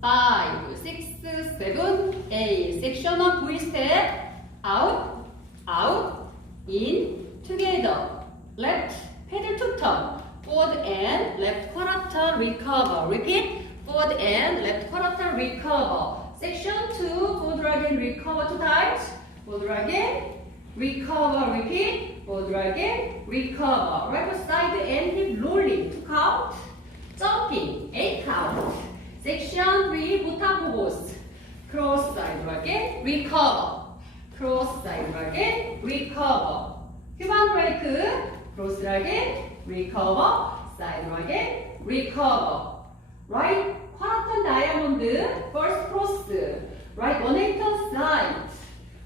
five, six, seven, eight. Section one er V step. Out, out, in, together. Left, pedal to turn. Forward and left quarter recover. Repeat. Forward and left quarter recover. Section two, forward again, recover two times. Forward again, recover. Repeat. Forward again, recover. Right side and hip rolling. Two count. Jumping. Eight. Section 3 무탄 pose. Cross side again, recover. Cross side again, recover. Human break. Cross again, recover. Side again, recover. Right quantum diamond, first cross. Right one eight onator side.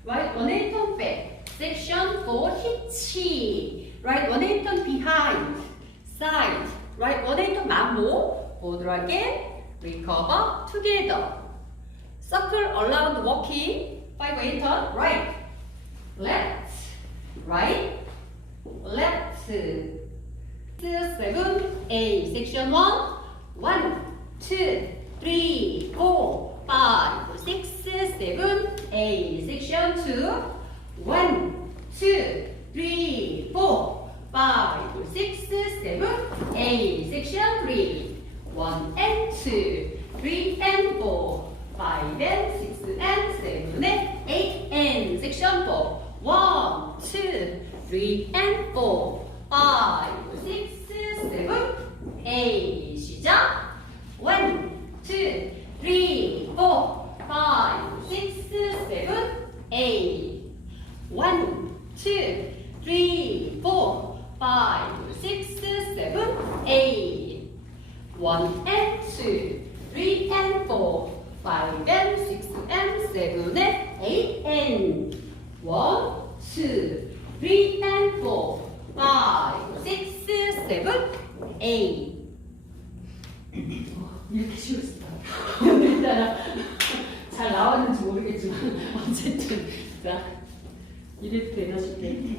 Right one eight onator back. Section 4 hitch right one eight onator behind. Side. Right one eight onator mamo. Order again recover together. Circle around walking. Five eight on right. Left. Right. Left. Seven, eight. Section one. One, two, three, four, five, six, seven, eight. Section two. One, two, three, four, five, six, seven, eight. Section three. One and two, three and four, five and six and seven and eight and section four. One, two, three and four, five, six, seven, eight. 시작. One, two, three, four, five, six, seven, eight. One, two, three, four, five, six, seven, eight. One and two, three and four, five and six and seven and eight and one, two, three and four, five, six, seven, eight. 이렇게 쉬웠어. 오늘따라 잘 나왔는지 모르겠지만 어쨌든 자 이래도 되나 싶게.